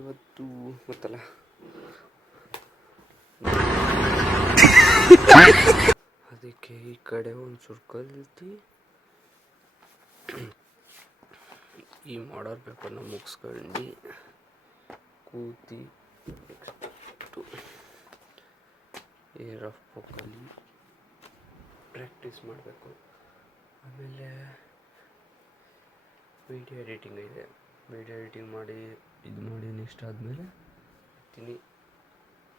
ಇವತ್ತು ಗೊತ್ತಲ್ಲ ಅದಕ್ಕೆ ಈ ಕಡೆ ಒಂಚೂರು ಕಲ್ತು ಈ ಮಾಡಲ್ ಪೇಪರ್ನ ಮುಗಿಸ್ಕೊಂಡು ಕೂತಿ ನೆಕ್ಸ್ಟು ಈ ರಫ್ ಬುಕ್ಕಲ್ಲಿ ಪ್ರಾಕ್ಟೀಸ್ ಮಾಡಬೇಕು. ಆಮೇಲೆ ವೀಡಿಯೋ ಎಡಿಟಿಂಗ್ ಇದೆ, ವೀಡಿಯೋ ಎಡಿಟಿಂಗ್ ಮಾಡಿ ಇದು ಮಾಡಿ ನೆಕ್ಸ್ಟ್ ಆದಮೇಲೆ ಬರ್ತೀನಿ.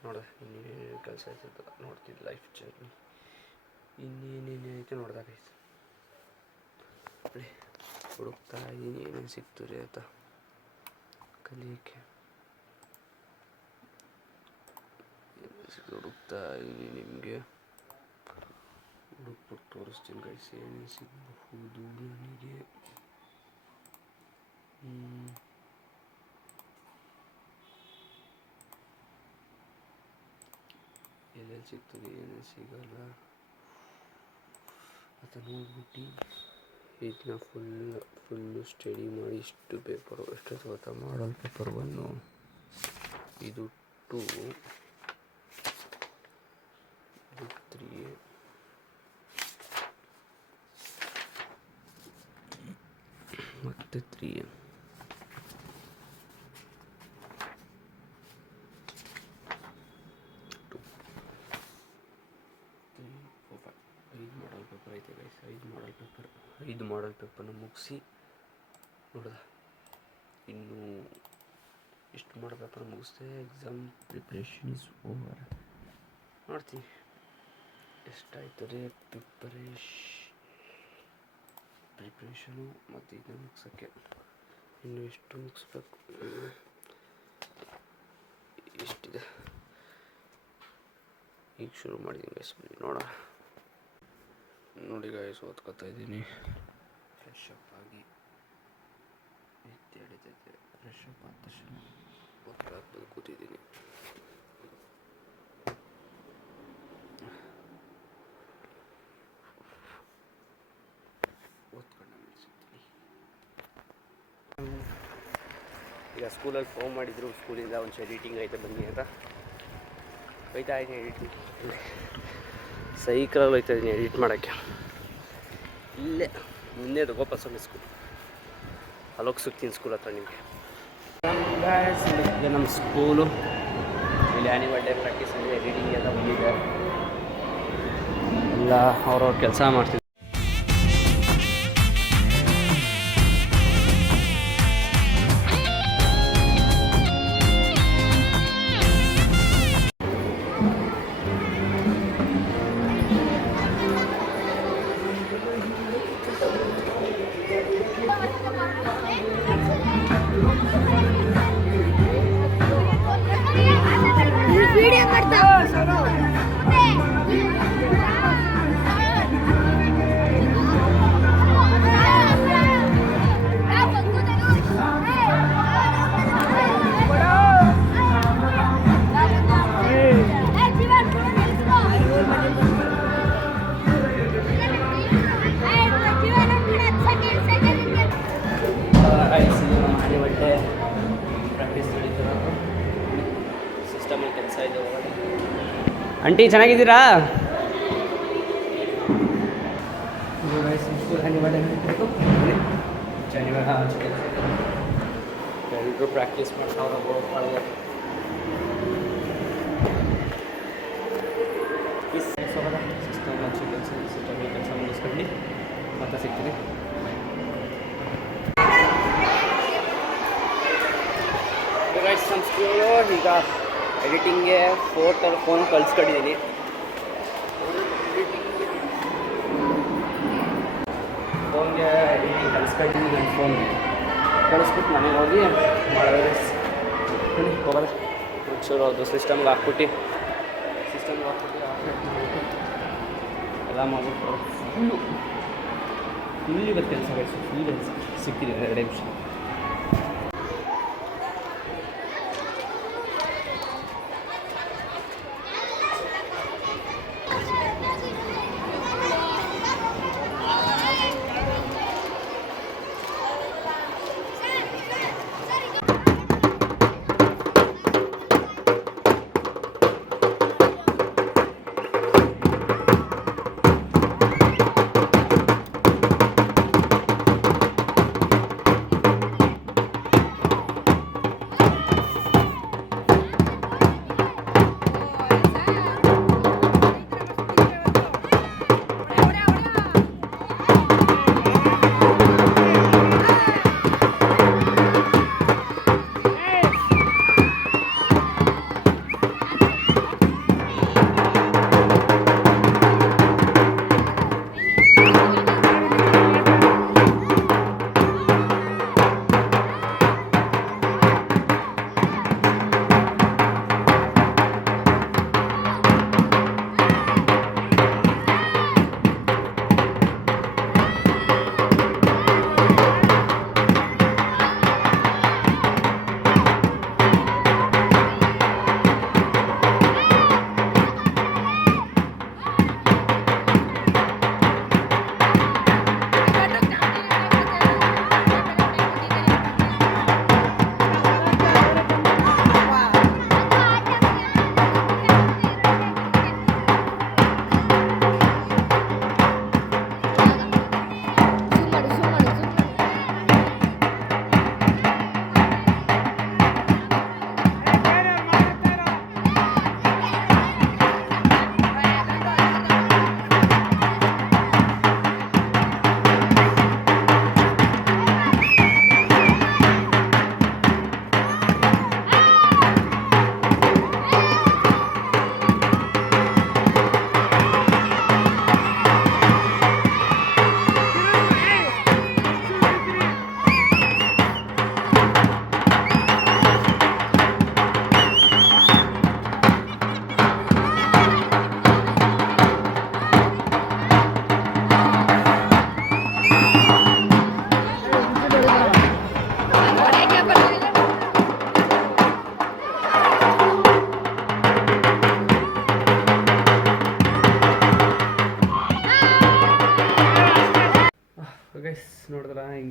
ನೋಡಿದೆ ಇನ್ನೇನೇನು ಕೆಲಸ ಆಯ್ತದ ನೋಡ್ತಿದ್ದು ಲೈಫ್ ಜರ್ನಿ ಇನ್ನೇನೇನೈತೆ ನೋಡ್ದಾಗೈತೆ ಹುಡುಕ್ತಾ ಇದ್ದೀನಿ ಏನೇನು ಸಿಗ್ತದೆ ಅಂತ ಕಲಿಯೋಕ್ಕೆ. ಹುಡುಕ್ತಾ ಇದ್ದೀನಿ, ನಿಮಗೆ ಹುಡುಕ್ಬಿಟ್ಟು ತೋರಿಸ್ತೀನಿ ಗೈಸ್ ಏನೇನು ಸಿಗಬಹುದು ನನಗೆ. ಎಲ್ಲೆಲ್ಲಿ ಸಿಗ್ತದೆ ಏನೇನು ಸಿಗಲ್ಲ ಅಂತ ನೋಡ್ಬಿಟ್ಟು ಇದನ್ನ ಫುಲ್ಲು ಸ್ಟಡಿ ಮಾಡಿ ಇಷ್ಟು ಪೇಪರು ಎಷ್ಟು ಗೊತ್ತಾ ಮಾಡಲ್ ಪೇಪರ್ 1 ಇದು 2 ಇದು 3 ಮತ್ತು 3 5 ಮಾಡಲ್ ಪೇಪರ್ನ ಮುಗಿಸಿ ನೋಡ್ದ ಇನ್ನು ಇಷ್ಟು ಮಾಡಲ್ ಪೇಪರ್ ಮುಗಿಸ್ದೆ. Exam preparation is over. ನೋಡ್ತೀನಿ ಎಷ್ಟಾಯ್ತದೆ ಪ್ರಿಪ್ರೇಷನು ಮತ್ತು ಇದನ್ನ ಮುಗಿಸೋಕ್ಕೆ ಇನ್ನು ಎಷ್ಟು ಮುಗಿಸ್ಬೇಕು. ಇಷ್ಟಿದೆ, ಈಗ ಶುರು ಮಾಡಿದ್ದೀನಿ ಗೈಸ್. ನೋಡೋಣ. ನೋಡಿ ಗಾಯ್ಸ್ ಓದ್ಕೊತಾ ಇದ್ದೀನಿ. ಫ್ರೆಶ್ ಅಪ್ ಆಗಿ ಎದ್ದೇಳಿತೈತೆ. ಫ್ರೆಶ್ ಅಪ್ ಆದ ತಕ್ಷಣ ಓದ್ಕೊಳಕ್ಕೆ ಕೂತಿದ್ದೀನಿ. ಓದ್ಕೊಂಡ ಮೇಲೆ ಸಿಗ್ತೀನಿ. ಈಗ ಸ್ಕೂಲಲ್ಲಿ ಫೋನ್ ಮಾಡಿದ್ರು, ಸ್ಕೂಲಿಂದ ಒಂದು ಎಡಿಟಿಂಗ್ ಐತೆ ಬನ್ನಿ ಅಂತ. ಹೋಯ್ತಾ ಇದ್ದೀನಿ ಎಡಿಟಿಂಗ್, ಸೈಕಲಲ್ಲಿ ಹೋಯ್ತಾ ಇದ್ದೀನಿ ಎಡಿಟ್ ಮಾಡೋಕ್ಕೆ. ಇಲ್ಲೇ ಮುಂದೆ ಗೋಪಾಲಸ್ವಾಮಿ ಸ್ಕೂಲ್, ಅಲ್ಲೋಗಿ ಸಿಗ್ತೀನಿ ಸ್ಕೂಲ್ ಹತ್ರ ನಿಮಗೆ. ನಮ್ಮ ಸ್ಕೂಲು ಇಲ್ಲಿ ಆ್ಯನಿವಲ್ ಡೇ ಪ್ರಾಕ್ಟೀಸ್ ಇದೆ, ಎಡಿಟಿಂಗ್ ಎಲ್ಲ ಬಂದಿದೆ. ಎಲ್ಲ ಅವ್ರವ್ರ ಕೆಲಸ ಮಾಡ್ತಿದ್ದಾರೆ. ಸಿಸ್ಟಮಲ್ಲಿ ಕೆಲಸ ಇದೆ. ಆಂಟಿ ಚೆನ್ನಾಗಿದ್ದೀರಾ? ಎಲ್ಲರೂ ಪ್ರಾಕ್ಟೀಸ್ ಮಾಡ್ತಾವ್ರೆ. ಸಿಸ್ಟಮಲ್ಲಿ ಕೆಲಸ ಮುಗಿಸ್ಕೊಂಡು ಮತ್ತೆ ಸಿಗ್ತೀನಿ. ನಮ್ಮ ಸ್ಕೂಲು ಈಗ ಎಡಿಟಿಂಗ್ಗೆ ಫೋನ್ ಕಳಿಸ್ಕೊಂಡಿದ್ದೀನಿ. ಫೋನ್ಗೆ ಎಡಿಟಿಂಗ್ ಕಳಿಸ್ಕೊಂಡಿದ್ದೀನಿ. ನನ್ನ ಫೋನ್ ಕಳಿಸ್ಬಿಟ್ಟು ಮನೆಗೆ ಹೋಗಿ ಮಾಡೋದು ಹೋಗೋದು. ಒಂಚೂರು ಅದು ಸಿಸ್ಟಮ್ಗೆ ಹಾಕ್ಬಿಟ್ಟು ಎಲ್ಲ ಮಾಡ್ಬಿಟ್ಟು ಫುಲ್ ಇವತ್ತು ಕೆಲಸ ಫುಲ್ ಸಿಕ್ಕಿದೆ 2 ನಿಮಿಷ.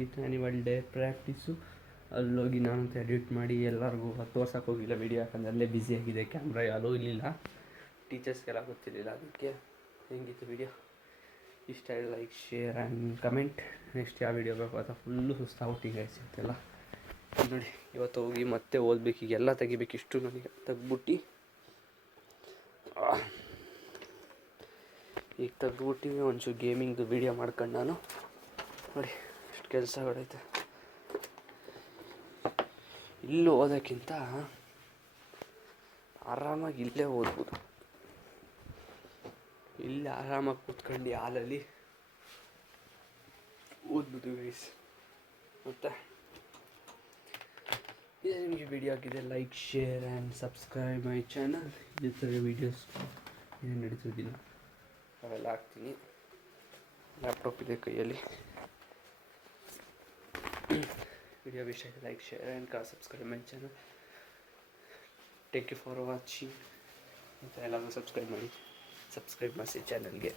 ಆಗಿತ್ತು ಆ್ಯನಿವಲ್ ಡೇ ಪ್ರಾಕ್ಟೀಸು. ಅಲ್ಲೋಗಿ ನಾನು ಎಡಿಟ್ ಮಾಡಿ ಎಲ್ಲರಿಗೂ ತೋರ್ಸೋಕೆ ಹೋಗಿಲ್ಲ ವೀಡಿಯೋ, ಯಾಕಂದರೆ ಅಲ್ಲೇ ಬ್ಯುಸಿಯಾಗಿದೆ, ಕ್ಯಾಮ್ರಾ ಯಾರೂ ಇರಲಿಲ್ಲ, ಟೀಚರ್ಸ್ಗೆಲ್ಲ ಗೊತ್ತಿರಲಿಲ್ಲ. ಅದಕ್ಕೆ ಹೆಂಗಿತ್ತು ವೀಡಿಯೋ ಇಷ್ಟ like share and comment. Next ಯಾವ ವೀಡಿಯೋ ಬೇಕು ಅಥವಾ ಫುಲ್ಲು ಸುಸ್ತಾಗ್ಬಿಟ್ಟಿದೆ ಸಿಗ್ತಿಲ್ಲ ನೋಡಿ. ಇವತ್ತು ಹೋಗಿ ಮತ್ತೆ ಓದಬೇಕು, ಈಗ ಎಲ್ಲ ತೆಗಿಬೇಕು, ಇಷ್ಟು ನನಗೆ ತೆಗ್ದ್ಬಿಟ್ಟು ಈಗ ತೆಗ್ದ್ಬಿಟ್ಟು ಒಂಚೂರು ಗೇಮಿಂಗ್ದು ವೀಡಿಯೋ ಮಾಡ್ಕೊಂಡು ನಾನು ನೋಡಿ ಇಷ್ಟು ಕೆಲಸಗಳೈತೆ. ಇಲ್ಲಿ ಓದೋಕ್ಕಿಂತ ಆರಾಮಾಗಿ ಇಲ್ಲೇ ಓದ್ಬೋದು. ಇಲ್ಲಿ ಆರಾಮಾಗಿ ಕೂತ್ಕೊಂಡು ಹಾಲಲ್ಲಿ ಓದ್ಬೋದು ಗೈಸ್. ಮತ್ತು ಇದೇ ನಿಮಗೆ ವಿಡಿಯೋ ಆಗಿದೆ, like share and subscribe my channel. ಇದೇ ಥರ ವೀಡಿಯೋಸ್ ಏನು ನಡೀತಿದ್ದಿಲ್ಲ ಅವೆಲ್ಲ ಹಾಕ್ತೀನಿ. ಲ್ಯಾಪ್ಟಾಪ್ ಇದೆ ಕೈಯಲ್ಲಿ. ವಿಡಿಯೋ ಇಷ್ಟ ಆಗಿದೆ, like share and subscribe my channel. Thank you for watching. ಮತ್ತು ಎಲ್ಲರೂ ಸಬ್ಸ್ಕ್ರೈಬ್ ಮಾಡಿಸಿ ಚಾನಲ್ಗೆ,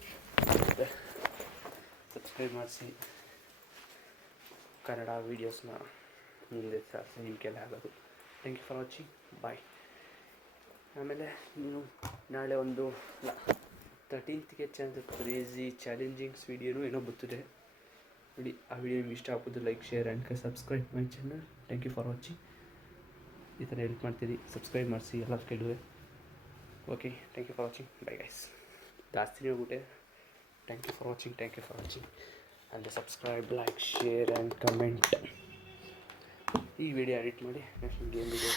ಸಬ್ಸ್ಕ್ರೈಬ್ ಮಾಡಿಸಿ. ಕನ್ನಡ ವೀಡಿಯೋಸ್ನ ಮುಂದೆ ಹಿಂಗೆಲ್ಲ ಆಗೋದು. ಥ್ಯಾಂಕ್ ಯು ಫಾರ್ ವಾಚಿಂಗ್, ಬಾಯ್. ಆಮೇಲೆ ನೀವು ನಾಳೆ ಒಂದು 13th ಕ್ರೇಜಿ ಚಾಲೆಂಜಿಂಗ್ಸ್ ವೀಡಿಯೋನೂ ಏನೋ ಬರ್ತದೆ ನೋಡಿ. ಆ ವಿಡಿಯೋ ನಿಮ್ಗೆ ಇಷ್ಟ ಆಗ್ಬೋದು, like share and subscribe my channel. Thank you for watching. ಈ ಥರ ಹೆಲ್ಪ್ ಮಾಡ್ತೀರಿ, ಸಬ್ಸ್ಕ್ರೈಬ್ ಮಾಡಿಸಿ ಎಲ್ಲರ ಕೇಳುವೆ. Okay, thank you for watching, bye guys. ಜಾಸ್ತಿನೇ ಹೋಗ್ಬಿಟ್ಟೆ. Thank you for watching and subscribe, like share and comment. ಈ ವಿಡಿಯೋ ಎಡಿಟ್ ಮಾಡಿ ನೆಕ್ಸ್ಟ್ ಗೇಮ್ ವಿಡಿಯೋ.